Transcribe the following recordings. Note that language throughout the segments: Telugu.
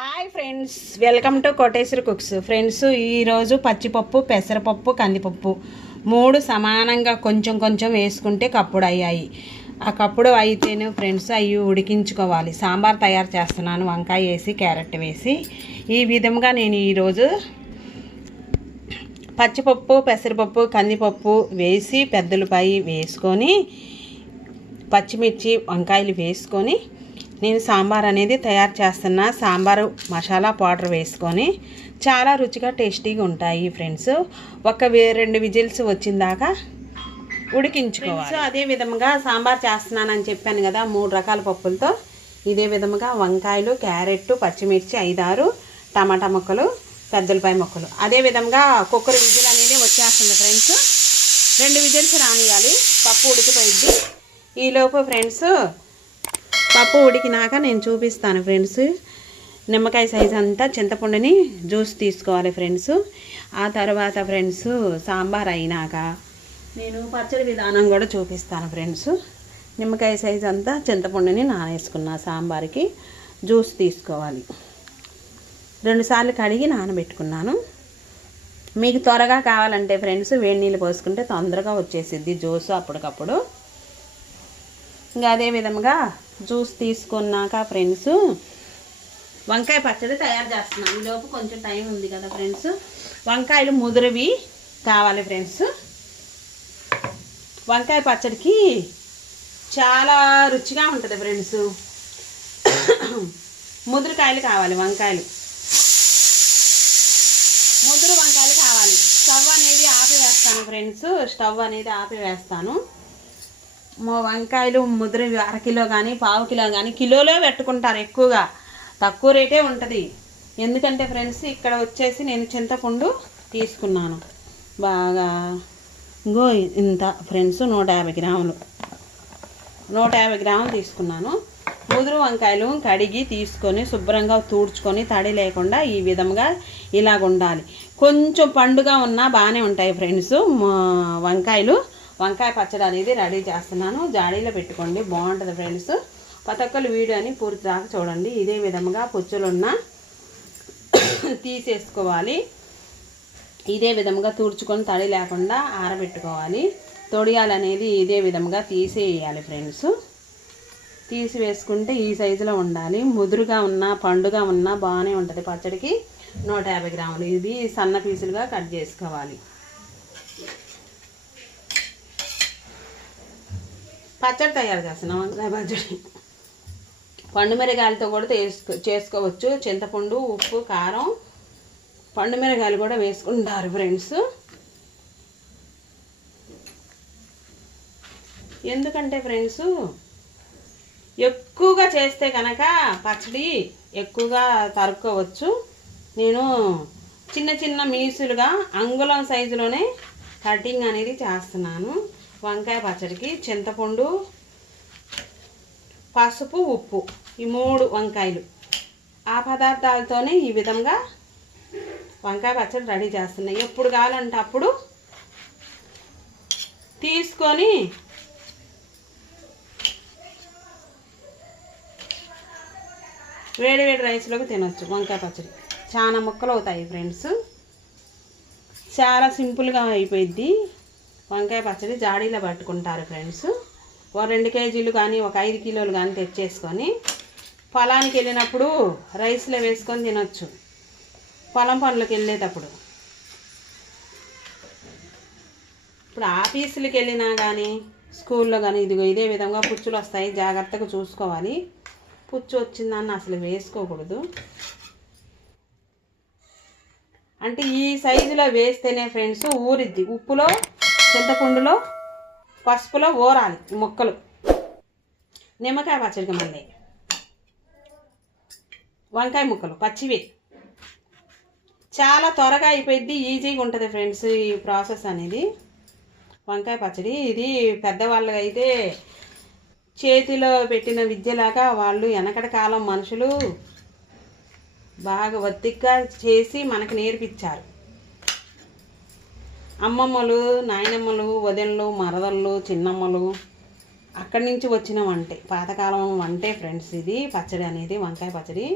Hi friends, welcome to Koteswari cooks. Friends, ఈరోజు పచ్చిపప్పు, పెసరపప్పు, కందిపప్పు మూడు సమానంగా కొంచెం కొంచెం వేసుకుంటే కప్పుడు అయ్యాయి. ఆ కప్పుడు అయితేనే ఫ్రెండ్స్ అవి ఉడికించుకోవాలి. సాంబార్ తయారు చేస్తున్నాను, వంకాయ వేసి క్యారెట్ వేసి. ఈ విధంగా నేను ఈరోజు పచ్చిపప్పు, పెసరపప్పు, కందిపప్పు వేసి పెద్దలపాయి వేసుకొని పచ్చిమిర్చి, వంకాయలు వేసుకొని నేను సాంబార్ అనేది తయారు చేస్తున్నా. సాంబారు మసాలా పౌడర్ వేసుకొని చాలా రుచిగా టేస్టీగా ఉంటాయి ఫ్రెండ్స్. ఒక 2 విజిల్స్ వచ్చిందాకా ఉడికించుకోవాలి. అదే విధంగా సాంబార్ చేస్తున్నానని చెప్పాను కదా, 3 రకాల పప్పులతో. ఇదే విధంగా వంకాయలు, క్యారెట్, పచ్చిమిర్చి 5-6, టమాటా ముక్కలు, పెద్దలపాయ ముక్కలు. అదే విధంగా కుక్కర్ విజిల్ అనేది వచ్చేస్తుంది ఫ్రెండ్స్. 2 విజిల్స్ రానియాలి, పప్పు ఉడికిపోయిద్ది. ఈలోపు ఫ్రెండ్స్ పప్పు ఉడికినాక నేను చూపిస్తాను ఫ్రెండ్స్. నిమ్మకాయ సైజ్ అంతా చింతపండుని జ్యూస్ తీసుకోవాలి ఫ్రెండ్స్. ఆ తర్వాత ఫ్రెండ్స్ సాంబార్ అయినాక నేను పచ్చడి విధానం కూడా చూపిస్తాను ఫ్రెండ్స్. నిమ్మకాయ సైజ్ అంతా చింతపండుని నానేసుకున్నా. సాంబార్కి జ్యూస్ తీసుకోవాలి. 2 సార్లు కడిగి నానబెట్టుకున్నాను. మీకు త్వరగా కావాలంటే ఫ్రెండ్స్ వేడి నీళ్ళు పోసుకుంటే తొందరగా వచ్చేసిద్ది జ్యూస్ అప్పటికప్పుడు. ఇంకా అదే విధంగా జ్యూస్ తీసుకున్నాక ఫ్రెండ్స్ వంకాయ పచ్చడి తయారు చేస్తున్నాను. ఈలోపు కొంచెం టైం ఉంది కదా ఫ్రెండ్స్. వంకాయలు ముదురువి కావాలి ఫ్రెండ్స్. వంకాయ పచ్చడికి చాలా రుచిగా ఉంటుంది ఫ్రెండ్స్. ముదురుకాయలు కావాలి, వంకాయలు ముదురు వంకాయలు కావాలి. స్టవ్ అనేది ఆపివేస్తాను ఫ్రెండ్స్. స్టవ్ అనేది ఆపివేస్తాను. వంకాయలు ముద్ర 1/2 కిలో కానీ 1/4 కిలో కానీ కిలోలో పెట్టుకుంటారు. ఎక్కువగా తక్కువ రేటే ఉంటుంది. ఎందుకంటే ఫ్రెండ్స్ ఇక్కడ వచ్చేసి నేను చింతపండు తీసుకున్నాను. బాగా ఇంకో ఇంత ఫ్రెండ్స్ 150 గ్రాములు 150 గ్రాములు తీసుకున్నాను. ముదురు వంకాయలు కడిగి తీసుకొని శుభ్రంగా తూడ్చుకొని తడి లేకుండా ఈ విధంగా ఇలాగ ఉండాలి. కొంచెం పండుగ ఉన్నా బాగానే ఉంటాయి ఫ్రెండ్స్. వంకాయ పచ్చడి అనేది రెడీ చేస్తున్నాను. జాడీలో పెట్టుకోండి, బాగుంటుంది ఫ్రెండ్స్. ప్రతి ఒక్కరు వీడియోని పూర్తి దాకా చూడండి. ఇదే విధంగా పుచ్చులున్న తీసేసుకోవాలి. ఇదే విధంగా తుడుచుకొని తడి లేకుండా ఆరబెట్టుకోవాలి. తొడియాలు అనేది ఇదే విధంగా తీసేయాలి ఫ్రెండ్స్. తీసి వేసుకుంటే ఈ సైజులో ఉండాలి. ముదురుగా ఉన్నా పండుగ ఉన్నా బాగానే ఉంటుంది పచ్చడికి. 150 గ్రాములు ఇది సన్న పీసులుగా కట్ చేసుకోవాలి. పచ్చడి తయారు చేస్తున్నాం, వంకాయ పచ్చడి. పండు మిరగాయలతో కూడా చేసుకోవచ్చు. చింతపండు, ఉప్పు, కారం, పండు మిరగాయలు కూడా వేసుకుంటారు ఫ్రెండ్స్. ఎందుకంటే ఫ్రెండ్స్ ఎక్కువగా చేస్తే కనుక పచ్చడి ఎక్కువగా తరుక్కోవచ్చు. నేను చిన్న చిన్న మీసులుగా అంగుళం సైజులోనే కటింగ్ అనేది చేస్తున్నాను. వంకాయ పచ్చడికి చింతపండు, పసుపు, ఉప్పు, ఈ 3 వంకాయలు, ఆ పదార్థాలతోనే ఈ విధంగా వంకాయ పచ్చడి రెడీ చేస్తున్నాయి. ఎప్పుడు కావాలంటే అప్పుడు తీసుకొని వేడి వేడి రైస్లోకి తినొచ్చు. వంకాయ పచ్చడి చాలా ముక్కలు అవుతాయి ఫ్రెండ్స్. చాలా సింపుల్గా అయిపోయిద్ది. వంకాయ పచ్చడి జాడీలో పట్టుకుంటారు ఫ్రెండ్స్. 2 కేజీలు కానీ 5 కిలోలు కానీ తెచ్చేసుకొని పొలానికి వెళ్ళినప్పుడు రైస్లో వేసుకొని తినొచ్చు. పొలం పనులకు వెళ్ళేటప్పుడు, ఇప్పుడు ఆఫీసులకు వెళ్ళినా కానీ స్కూల్లో కానీ ఇదే విధంగా పుచ్చులు వస్తాయి. జాగ్రత్తగా చూసుకోవాలి. పుచ్చు వచ్చిందని అసలు వేసుకోకూడదు. అంటే ఈ సైజులో వేస్తేనే ఫ్రెండ్స్ ఊరిద్ది. ఉప్పులో, చింతపండులో, పసుపులో ఊరాలి ముక్కలు. నిమ్మకాయ పచ్చడికి మళ్ళీ వంకాయ ముక్కలు పచ్చివి చాలా త్వరగా అయిపోయింది. ఈజీగా ఉంటుంది ఫ్రెండ్స్ ఈ ప్రాసెస్ అనేది. వంకాయ పచ్చడి ఇది పెద్దవాళ్ళకి అయితే చేతిలో పెట్టిన విద్యలాగా, వాళ్ళు వెనకటి కాలం మనుషులు బాగా ఒత్తిగ్గా చేసి మనకు నేర్పించారు. అమ్మమ్మలు, నాయనమ్మలు, వదినలు, మరదళ్ళు, చిన్నమ్మలు అక్కడి నుంచి వచ్చిన వంటే, పాతకాలం వంటే ఫ్రెండ్స్ ఇది పచ్చడి అనేది, వంకాయ పచ్చడి.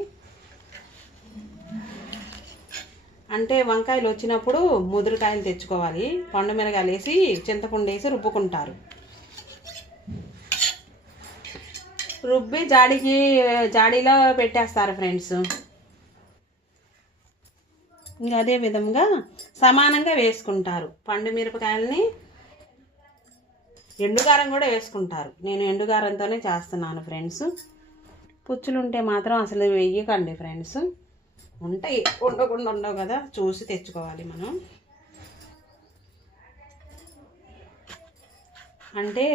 అంటే వంకాయలు వచ్చినప్పుడు ముదురుకాయలు తెచ్చుకోవాలి, పండు మిరగాయలు వేసి చింతపండు వేసి రుబ్బుకుంటారు. రుబ్బి జాడీలో పెట్టేస్తారు ఫ్రెండ్స్. ఇంకా అదే విధంగా సమానంగా వేసుకుంటారు. పండు మిరపకాయలని ఎండుగారం కూడా వేసుకుంటారు. నేను ఎండుగారంతోనే చేస్తున్నాను ఫ్రెండ్స్. పుచ్చులు ఉంటే మాత్రం అసలు వెయ్యకండి ఫ్రెండ్స్. ఉంటాయి, ఉండకుండా ఉండవు కదా, చూసి తెచ్చుకోవాలి మనం. అంటే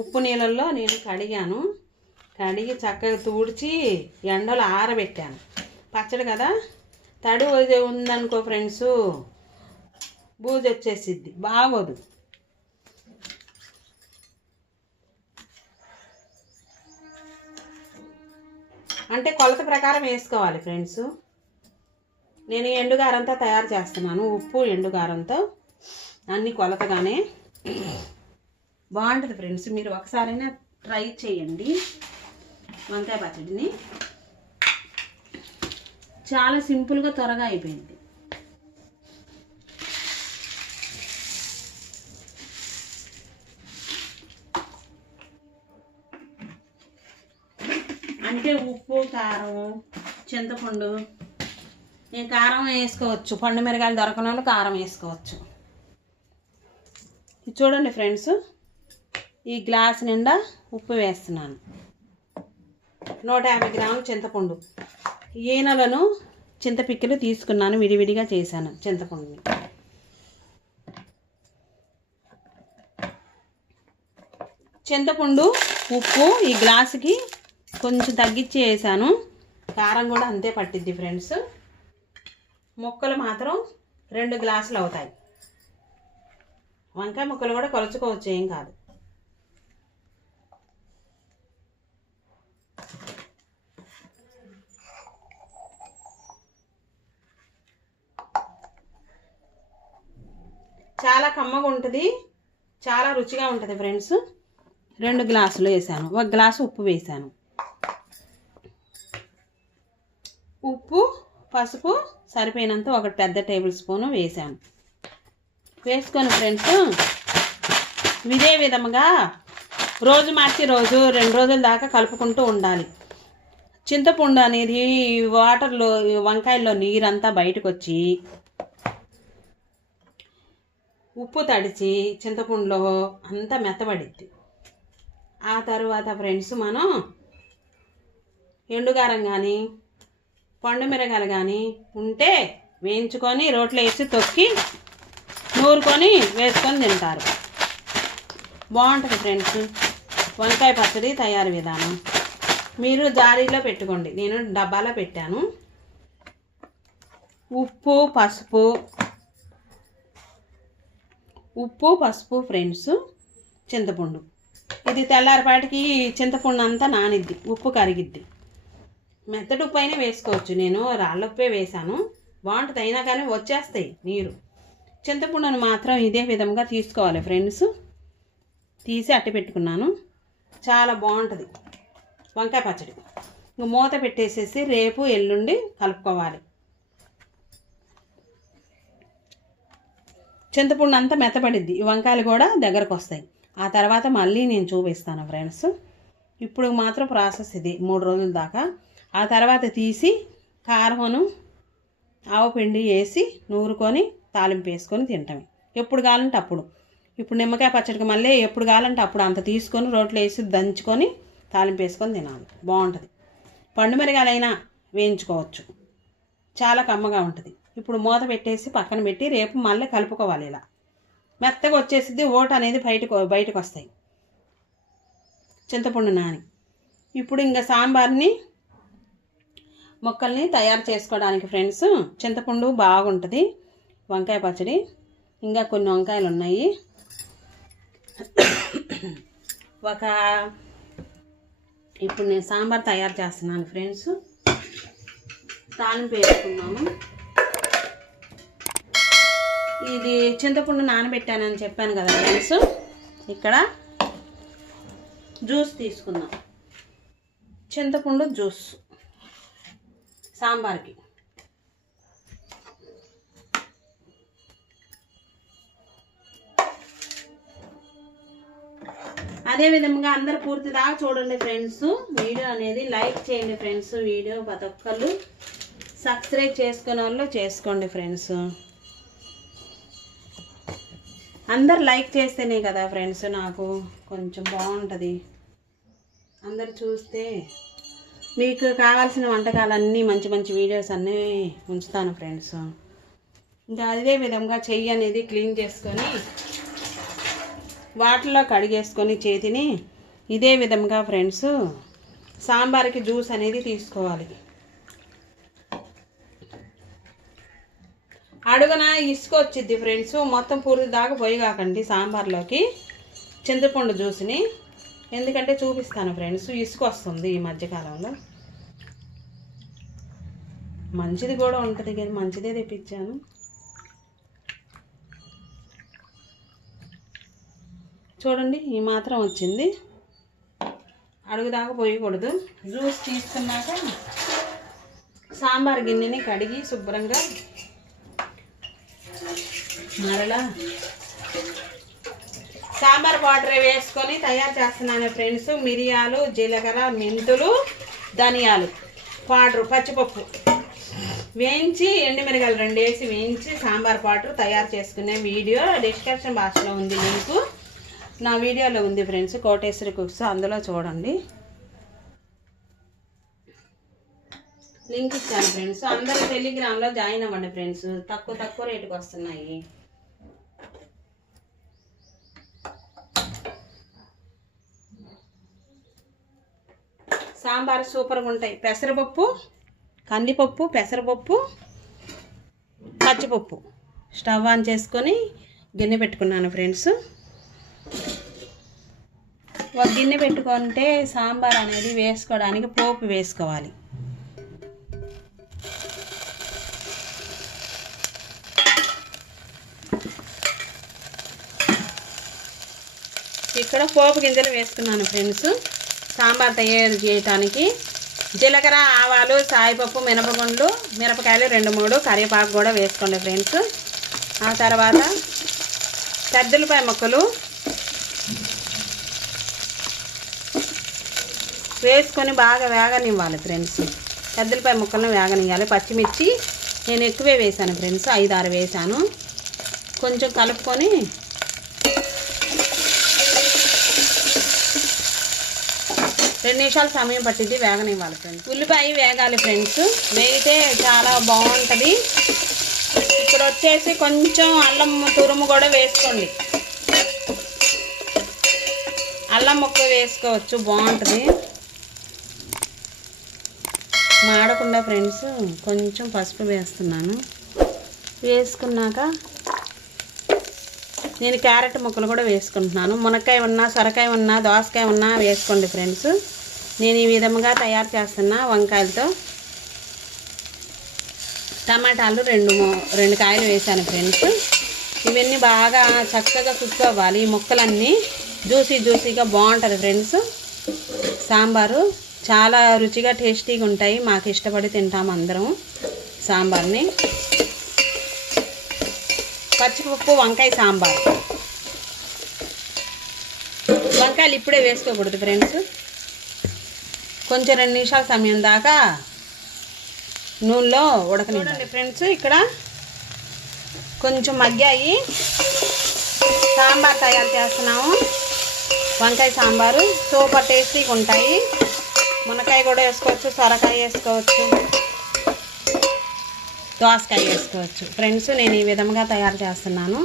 ఉప్పు నీళ్ళల్లో నేను కడిగి చక్కగా తుడిచి ఎండలో ఆరబెట్టాను. పచ్చడి కదా, తడి ఉందనుకో ఫ్రెండ్స్, బూజు వచ్చేసిద్ది, బాగోదు. అంటే కొలత ప్రకారం వేసుకోవాలి ఫ్రెండ్స్. నేను ఎండుగారంతో తయారు చేస్తున్నాను, ఉప్పు ఎండుగారంతో అన్నీ కొలతగానే. బాగుంటుంది ఫ్రెండ్స్, మీరు ఒకసారైనా ట్రై చేయండి వంకాయ పచ్చడిని. చాలా సింపుల్గా త్వరగా అయిపోయింది. అంటే ఉప్పు, కారం, చింతపండు. నేను కారం వేసుకోవచ్చు, పండు మిరగాయలు దొరకని వాళ్ళు కారం వేసుకోవచ్చు. చూడండి ఫ్రెండ్స్, ఈ గ్లాస్ నిండా ఉప్పు వేస్తున్నాను. 150 గ్రాములు చింతపండు. ఈనెలను చింతపిక్కలు తీసుకున్నాను, విడివిడిగా చేశాను చింతపండుని. చింతపండు, ఉప్పు ఈ గ్లాసుకి కొంచెం తగ్గించి వేసాను. కారం కూడా అంతే పట్టిద్ది ఫ్రెండ్స్. ముక్కలు మాత్రం 2 గ్లాసులు అవుతాయి. వంకాయ ముక్కలు కూడా కొలుచుకోవచ్చు, ఏం కాదు. చాలా కమ్మగా ఉంటుంది, చాలా రుచిగా ఉంటుంది ఫ్రెండ్స్. 2 గ్లాసులు వేసాను, 1 గ్లాసు ఉప్పు వేసాను. ఉప్పు, పసుపు సరిపోయినంత 1 పెద్ద టేబుల్ స్పూను వేసాను. వేసుకొని ఫ్రెండ్స్ ఇదే విధముగా రోజు మార్చి రోజు 2 రోజుల దాకా కలుపుకుంటూ ఉండాలి. చింతపండు అనేది వాటర్లో, వంకాయల్లో నీరంతా బయటకు వచ్చి ఉప్పు తడిచి చింతపండులో అంతా మెత్తబడిద్ది. ఆ తర్వాత ఫ్రెండ్స్ మనం ఎండుగారం కానీ పండు మిరగాయలు కానీ ఉంటే వేయించుకొని రోట్లో వేసి తొక్కి నూరుకొని వేసుకొని తింటారు. బాగుంటుంది ఫ్రెండ్స్ వంకాయ పచ్చడి తయారు విధానం. మీరు జాడీలో పెట్టుకోండి, నేను డబ్బాలో పెట్టాను. ఉప్పు పసుపు ఫ్రెండ్స్, చింతపండు. ఇది తెల్లారిపాటికి చింతపండు అంతా నానిద్ది, ఉప్పు కరిగిద్ది. మెత్తటి ఉప్పు అయినా వేసుకోవచ్చు, నేను రాళ్ళ ఉప్పే వేసాను. బాగుంటుంది, అయినా కానీ వచ్చేస్తాయి నీరు. చింతపండుని మాత్రం ఇదే విధంగా తీసుకోవాలి ఫ్రెండ్స్. తీసి అట్టి పెట్టుకున్నాను. చాలా బాగుంటుంది వంకాయ పచ్చడి. ఇంక మూత పెట్టేసేసి రేపు ఎల్లుండి కలుపుకోవాలి. చింతపండు అంతా మెత్తపడిద్ది, ఈ వంకాయలు కూడా దగ్గరకు వస్తాయి. ఆ తర్వాత మళ్ళీ నేను చూపిస్తాను ఫ్రెండ్స్. ఇప్పుడు మాత్రం ప్రాసెస్ ఇది 3 రోజుల దాకా. ఆ తర్వాత తీసి కారమును ఆవపిండి వేసి నూరుకొని తాలింపు వేసుకొని తింటామే, ఎప్పుడు కావాలంటే అప్పుడు. ఇప్పుడు నిమ్మకాయ పచ్చడికి మళ్ళీ ఎప్పుడు కావాలంటే అప్పుడు అంత తీసుకొని రోట్లో వేసి దంచుకొని తాలింపు వేసుకొని తినాలి, బాగుంటుంది. పండు మిరగాయలైనా వేయించుకోవచ్చు, చాలా కమ్మగా ఉంటుంది. ఇప్పుడు మూత పెట్టేసి పక్కన పెట్టి రేపు మళ్ళీ కలుపుకోవాలి. ఇలా మెత్తగా వచ్చేసిద్ది, ఓట అనేది బయటకు వస్తాయి చింతపండు నాని. ఇప్పుడు ఇంకా సాంబార్ని ముక్కల్ని తయారు చేసుకోవడానికి ఫ్రెండ్స్ చింతపండు బాగుంటుంది వంకాయ పచ్చడి. ఇంకా కొన్ని వంకాయలు ఉన్నాయి. ఇప్పుడు నేను సాంబార్ తయారు చేస్తున్నాను ఫ్రెండ్స్. తాలింపు వేసుకున్నాము. ఇది చింతపండు నానబెట్టానని చెప్పాను కదా ఫ్రెండ్స్. ఇక్కడ జ్యూస్ తీసుకుందాం, చింతపండు జ్యూస్ సాంబార్కి. అదేవిధంగా అందరు పూర్తి దాకా చూడండి ఫ్రెండ్స్. వీడియో అనేది లైక్ చేయండి ఫ్రెండ్స్. వీడియో ప్రతి ఒక్కళ్ళు సబ్స్క్రైబ్ చేసుకునే వాళ్ళు చేసుకోండి ఫ్రెండ్స్. అందరు లైక్ చేస్తేనే కదా ఫ్రెండ్స్ నాకు కొంచెం బాగుంటుంది. అందరు చూస్తే మీకు కావాల్సిన వంటకాలన్నీ మంచి మంచి వీడియోస్ అన్నీ ఉంచుతాను ఫ్రెండ్స్. ఇంకా అదే విధంగా చెయ్యి అనేది క్లీన్ చేసుకొని వాటర్లో కడిగేసుకొని చేతిని ఇదే విధంగా ఫ్రెండ్స్ సాంబార్కి జ్యూస్ అనేది తీసుకోవాలి. అడుగున ఇసుక వచ్చింది ఫ్రెండ్స్. మొత్తం పూర్తి దాకా పోయి కాకండి సాంబార్లోకి చింతపండు జ్యూస్ని, ఎందుకంటే చూపిస్తాను ఫ్రెండ్స్. ఇసుక వస్తుంది ఈ మధ్యకాలంలో. మంచిది కూడా ఉంటుంది కానీ మంచిదే తెప్పించాను. చూడండి ఈ మాత్రం వచ్చింది. అడుగుదాకా పోయకూడదు. జ్యూస్ తీసుకున్నాక సాంబార్ గిన్నెని కడిగి శుభ్రంగా మరలా సాంబార్ వాటర్ వేసుకొని తయారు చేస్తున్నాను ఫ్రెండ్స్. మిరియాలు, జీలకర్ర, మెంతులు, ధనియాలు పౌడర్, పచ్చిపప్పు వేయించి ఎండుమిరగాయలు 2 వేసి వేయించి సాంబార్ పౌడర్ తయారు చేసుకునే వీడియో డిస్క్రిప్షన్ బాక్స్లో ఉంది. లింకు నా వీడియోలో ఉంది ఫ్రెండ్స్. కోటేశ్వరి కుక్స్ అందులో చూడండి, లింక్ ఇచ్చాను ఫ్రెండ్స్. అందరూ టెలిగ్రామ్లో జాయిన్ అవ్వండి ఫ్రెండ్స్. తక్కువ రేటుకి వస్తున్నాయి. సాంబార్ సూపర్గా ఉంటాయి. పెసరపప్పు, కందిపప్పు, పెసరపప్పు, పచ్చిపప్పు స్టవ్ ఆన్ చేసుకొని గిన్నె పెట్టుకున్నాను ఫ్రెండ్స్. ఒక గిన్నె పెట్టుకుంటే సాంబార్ అనేది వేసుకోవడానికి పోపు వేసుకోవాలి. ఇక్కడ పోపు గింజలు వేసుకున్నాను ఫ్రెండ్స్. సాంబార్ తయారు చేయడానికి జీలకర్ర, ఆవాలు, సాయిపప్పు, మినపగుండ్లు, మిరపకాయలు 2-3, కరివేపాకు కూడా వేసుకోండి ఫ్రెండ్స్. ఆ తర్వాత పెద్దలపాయ ముక్కలు వేసుకొని బాగా వేగనివ్వాలి ఫ్రెండ్స్. పెద్దలపాయ ముక్కలను వేగనివ్వాలి. పచ్చిమిర్చి నేను ఎక్కువే వేసాను ఫ్రెండ్స్, 5-6 వేసాను. కొంచెం కలుపుకొని రెండు నిమిషాలు సమయం పట్టింది వేగనివ్వాలి ఫ్రెండ్స్. ఉల్లిపాయ వేగాలి ఫ్రెండ్స్. వేగితే చాలా బాగుంటుంది. ఇప్పుడు వచ్చేసి కొంచెం అల్లం తురుము కూడా వేసుకోండి. అల్లం ముక్క వేసుకోవచ్చు, బాగుంటుంది. మాడకుండా ఫ్రెండ్స్ కొంచెం పసుపు వేస్తున్నాను. వేసుకున్నాక నేను క్యారెట్ ముక్కలు కూడా వేసుకుంటున్నాను. మునక్కాయ ఉన్నా, సొరకాయ ఉన్నా, దోసకాయ ఉన్నా వేసుకోండి ఫ్రెండ్స్. నేను ఈ విధంగా తయారు చేస్తున్నా. వంకాయలతో టమాటాలు 2 కాయలు వేసాను ఫ్రెండ్స్. ఇవన్నీ బాగా చక్కగా కుక్ అవ్వాలి. ఈ ముక్కలన్నీ జ్యూసీగా బాగుంటుంది ఫ్రెండ్స్. సాంబారు చాలా రుచిగా టేస్టీగా ఉంటాయి. మాకు ఇష్టపడి తింటాము అందరం సాంబార్ని. పచ్చిపప్పు వంకాయ సాంబార్. వంకాయలు ఇప్పుడే వేసుకోకూడదు ఫ్రెండ్స్. కొంచెం 2 నిమిషాల సమయం దాకా నూనెలో ఉడకనివ్వండి ఫ్రెండ్స్. ఇక్కడ కొంచెం మగ్గాయి. సాంబార్ తయారు చేస్తున్నాము. వంకాయ సాంబారు సూపర్ టేస్టీగా ఉంటాయి. మునక్కాయ కూడా వేసుకోవచ్చు, సొరకాయ వేసుకోవచ్చు, దోసకాయ వేసుకోవచ్చు ఫ్రెండ్స్. నేను ఈ విధంగా తయారు చేస్తున్నాను.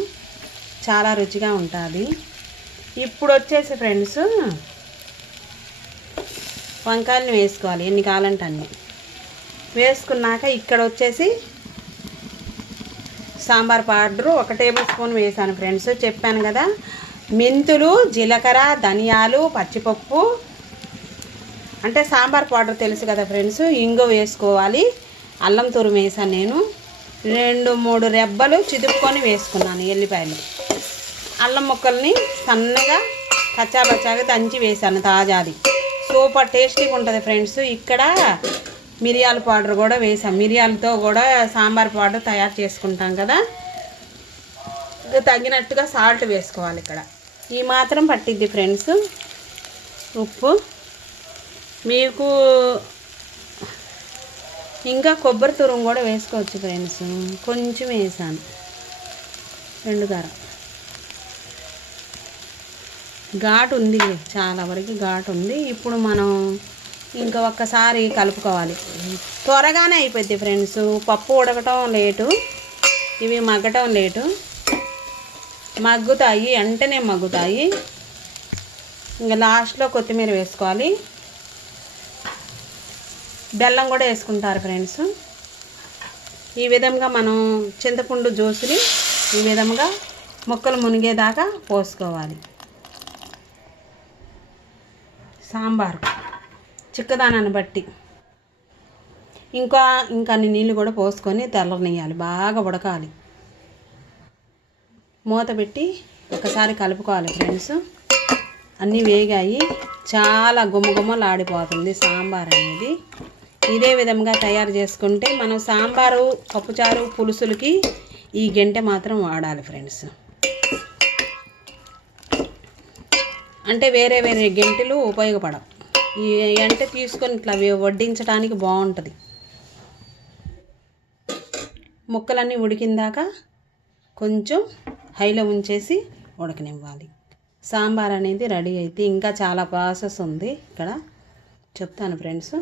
చాలా రుచిగా ఉంటుంది. ఇప్పుడు వచ్చేసి ఫ్రెండ్స్ వంకాయలను వేసుకోవాలి. ఎన్ని కావాలంటే అన్ని వేసుకున్నాక ఇక్కడ వచ్చేసి సాంబార్ పౌడరు 1 టేబుల్ స్పూన్ వేసాను ఫ్రెండ్స్. చెప్పాను కదా, మెంతులు, జీలకర్ర, ధనియాలు, పచ్చిపప్పు అంటే సాంబార్ పౌడర్ తెలుసు కదా ఫ్రెండ్స్. ఇంగు వేసుకోవాలి. అల్లం తురుము వేసాను నేను. 2-3 రెబ్బలు చిదుపుకొని వేసుకున్నాను ఎల్లిపాయలు. అల్లం ముక్కల్ని సన్నగా కచ్చాబచ్చాగా దంచి వేసాను తాజాది. సూపర్ టేస్టీగా ఉంటుంది ఫ్రెండ్స్. ఇక్కడ మిరియాల పౌడర్ కూడా వేసాం. మిరియాలతో కూడా సాంబార్ పౌడర్ తయారు చేసుకుంటాం కదా. తగినట్టుగా సాల్ట్ వేసుకోవాలి. ఇక్కడ ఈ మాత్రం పట్టిద్ది ఫ్రెండ్స్ ఉప్పు. మీకు ఇంకా కొబ్బరి తురుము కూడా వేసుకోవచ్చు ఫ్రెండ్స్. కొంచెం వేసాను, 2 గర. ఘాటు ఉంది, చాలా వరకు ఘాటు ఉంది. ఇప్పుడు మనం ఇంకా ఒక్కసారి కలుపుకోవాలి. త్వరగానే అయిపోద్ది ఫ్రెండ్స్. పప్పు ఉడకటం లేటు, ఇవి మగ్గటం లేటు. మగ్గుతాయి, వెంటనే మగ్గుతాయి. ఇంకా లాస్ట్లో కొత్తిమీర వేసుకోవాలి. బెల్లం కూడా వేసుకుంటారు ఫ్రెండ్స్. ఈ విధంగా మనం చింతపండు జ్యూస్ని ఈ విధంగా ముక్కలు మునిగేదాకా పోసుకోవాలి. సాంబారు చిక్కదానాన్ని బట్టి ఇంకన్ని నీళ్ళు కూడా పోసుకొని తెల్లనియాలి. బాగా ఉడకాలి. మూత పెట్టి ఒకసారి కలుపుకోవాలి ఫ్రెండ్స్. అన్నీ వేగాయి, చాలా గుమ్మగుమ్మలాడిపోతుంది సాంబార్ అనేది. ఇదే విధంగా తయారు చేసుకుంటే మనం సాంబారు, పప్పుచారు, పులుసులకి ఈ గంటె మాత్రం వాడాలి ఫ్రెండ్స్. అంటే వేరే వేరే గంటెలు ఉపయోగపడవు. ఈ గంటె తీసుకొని ఇట్లా వడ్డించడానికి బాగుంటుంది. ముక్కలన్నీ ఉడికిందాక కొంచెం హైలో ఉంచేసి ఉడకనివ్వాలి. సాంబార్ అనేది రెడీ అయితే ఇంకా చాలా ప్రాసెస్ ఉంది, ఇక్కడ చెప్తాను ఫ్రెండ్స్.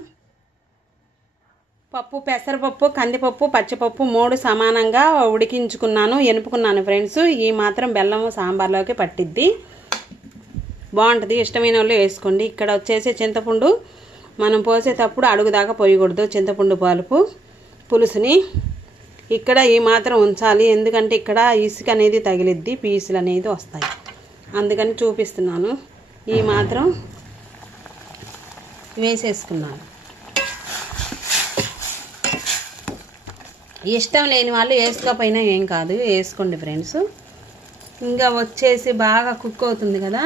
పప్పు, పెసరపప్పు, కందిపప్పు, పచ్చిపప్పు 3 సమానంగా ఉడికించుకున్నాను, ఎనుపుకున్నాను ఫ్రెండ్స్. ఈ మాత్రం బెల్లము సాంబార్లోకి పట్టిద్ది, బాగుంటుంది. ఇష్టమైన వాళ్ళు వేసుకోండి. ఇక్కడ వచ్చేసి చింతపండు మనం పోసేటప్పుడు అడుగుదాకా పోయకూడదు. చింతపండు పులుసుని ఇక్కడ ఈ మాత్రం ఉంచాలి, ఎందుకంటే ఇక్కడ ఇసుక అనేది తగిలిద్ది, పీసులు అనేది వస్తాయి, అందుకని చూపిస్తున్నాను. ఈ మాత్రం వేసేసుకున్నాను. ఇష్టం లేని వాళ్ళు వేసుకోకపోయినా ఏం కాదు, వేసుకోండి ఫ్రెండ్స్. ఇంకా వచ్చేసి బాగా కుక్ అవుతుంది కదా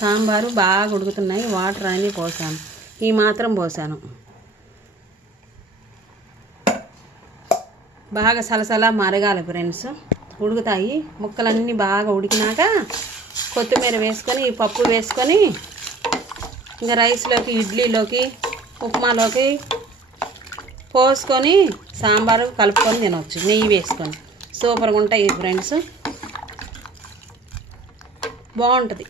సాంబారు, బాగా ఉడుకుతున్నాయి. వాటర్ అన్నీ పోసాను, ఈ మాత్రం పోసాను. బాగా సలసలా మరగాలి ఫ్రెండ్స్, ఉడుకుతాయి. ముక్కలన్నీ బాగా ఉడికినాక కొత్తిమీర వేసుకొని, ఈ పప్పు వేసుకొని ఇంకా రైస్లోకి, ఇడ్లీలోకి, ఉప్మాలోకి పోసుకొని సాంబారు కలుపుకొని తినవచ్చు, నెయ్యి వేసుకొని. సూపర్గా ఉంటాయి ఫ్రెండ్స్, బాగుంటుంది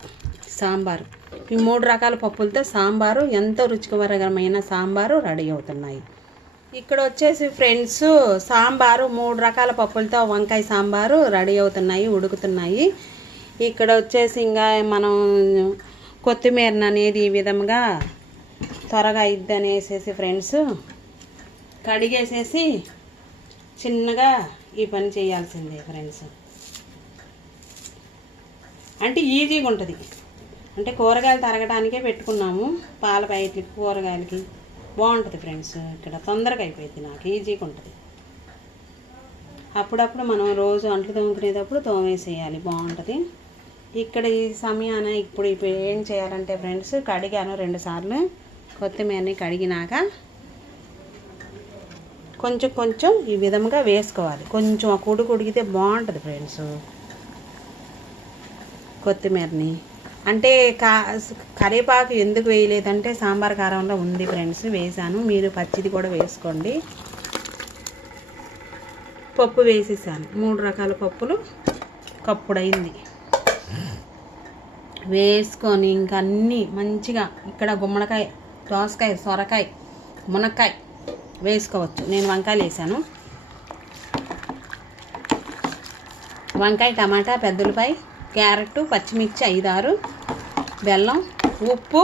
సాంబారు. ఈ 3 రకాల పప్పులతో సాంబారు ఎంతో రుచికరమైన సాంబారు రెడీ అవుతున్నాయి. ఇక్కడ వచ్చేసి ఫ్రెండ్స్ సాంబారు 3 రకాల పప్పులతో వంకాయ సాంబారు రెడీ అవుతున్నాయి, ఉడుకుతున్నాయి. ఇక్కడ వచ్చేసి ఇంకా మనం కొత్తిమీర అనేది ఈ విధంగా త్వరగా అయిద్ది అనేసి ఫ్రెండ్స్ కడిగేసేసి చిన్నగా ఈ పని చేయాల్సిందే ఫ్రెండ్స్. అంటే ఈజీగా ఉంటుంది. అంటే కూరగాయలు తరగడానికే పెట్టుకున్నాము, పాల ప్యాకెట్లకి, కూరగాయలకి బాగుంటుంది ఫ్రెండ్స్. ఇక్కడ తొందరగా అయిపోయింది, నాకు ఈజీగా ఉంటుంది. అప్పుడప్పుడు మనం రోజు అంట్లు తోముకునేటప్పుడు తోమేసేయాలి, బాగుంటుంది. ఇక్కడ ఈ సమయాన ఇప్పుడు ఏం చేయాలంటే ఫ్రెండ్స్, కడిగాను 2 సార్లు. కొత్తిమీరని కడిగినాక కొంచెం కొంచెం ఈ విధంగా వేసుకోవాలి. కొంచెం ఆ ఉడికితే బాగుంటుంది ఫ్రెండ్స్ కొత్తిమీరని. అంటే కరివేపాకు ఎందుకు వేయలేదంటే సాంబార్ కారంలో ఉంది ఫ్రెండ్స్, వేసాను. మీరు పచ్చిది కూడా వేసుకోండి. పప్పు వేసేసాను, 3 రకాల పప్పులు కప్పుడైంది వేసుకొని ఇంకా అన్నీ మంచిగా ఇక్కడ గుమ్మడికాయ, దోసకాయ, సొరకాయ, మునక్కాయ వేసుకోవచ్చు. నేను వంకాయలు వేసాను. వంకాయ, టమాటా, పెద్దలపాయ, క్యారెట్, పచ్చిమిర్చి 5-6, బెల్లం, ఉప్పు,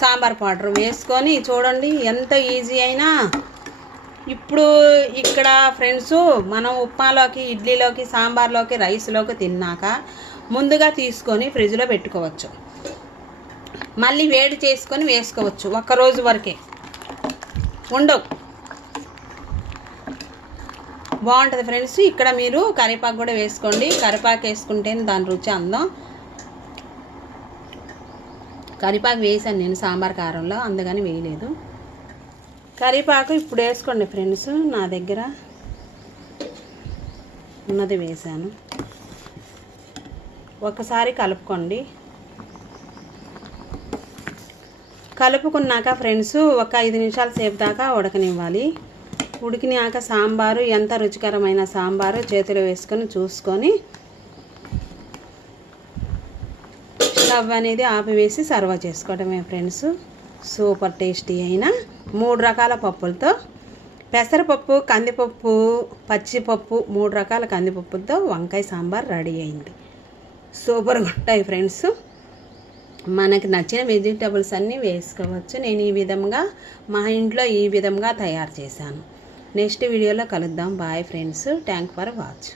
సాంబార్ పౌడర్ వేసుకొని చూడండి ఎంత ఈజీ అయినా. ఇప్పుడు ఇక్కడ ఫ్రెండ్స్ మనం ఉప్మాలోకి, ఇడ్లీలోకి, సాంబార్లోకి, రైస్లోకి తిన్నాక ముందుగా తీసుకొని ఫ్రిడ్జ్లో పెట్టుకోవచ్చు. మళ్ళీ వేడి చేసుకొని వేసుకోవచ్చు, ఒక్కరోజు వరకే ఉండవు, బాగుంటుంది ఫ్రెండ్స్. ఇక్కడ మీరు కరివేపాకు కూడా వేసుకోండి, కరివేపాకు వేసుకుంటేనే దాని రుచి అందం. కరివేపాకు వేసాను నేను సాంబార్ కారంలో, అందుకని వేయలేదు. కరివేపాకు ఇప్పుడు వేసుకోండి ఫ్రెండ్స్, నా దగ్గర ఉన్నది వేసాను. ఒకసారి కలుపుకోండి. కలుపుకున్నాక ఫ్రెండ్స్ ఒక 5 నిమిషాల సేపు దాకా ఉడకనివ్వాలి. ఉడికినాక సాంబారు ఎంత రుచికరమైన సాంబారు చేతిలో వేసుకొని చూసుకొని స్టవ్ అనేది ఆపివేసి సర్వ్ చేసుకోవడమే ఫ్రెండ్స్. సూపర్ టేస్టీ అయిన 3 రకాల పప్పులతో పెసరపప్పు, కందిపప్పు, పచ్చిపప్పు 3 రకాల కందిపప్పులతో వంకాయ సాంబార్ రెడీ అయింది. సూపర్గా ఉంటాయి ఫ్రెండ్స్. మనకి నచ్చిన వెజిటబుల్స్ అన్నీ వేసుకోవచ్చు. నేను ఈ విధంగా మా ఇంట్లో ఈ విధంగా తయారు చేశాను. నెక్స్ట్ వీడియోలో కలుద్దాం. Bye friends. Thank for watch.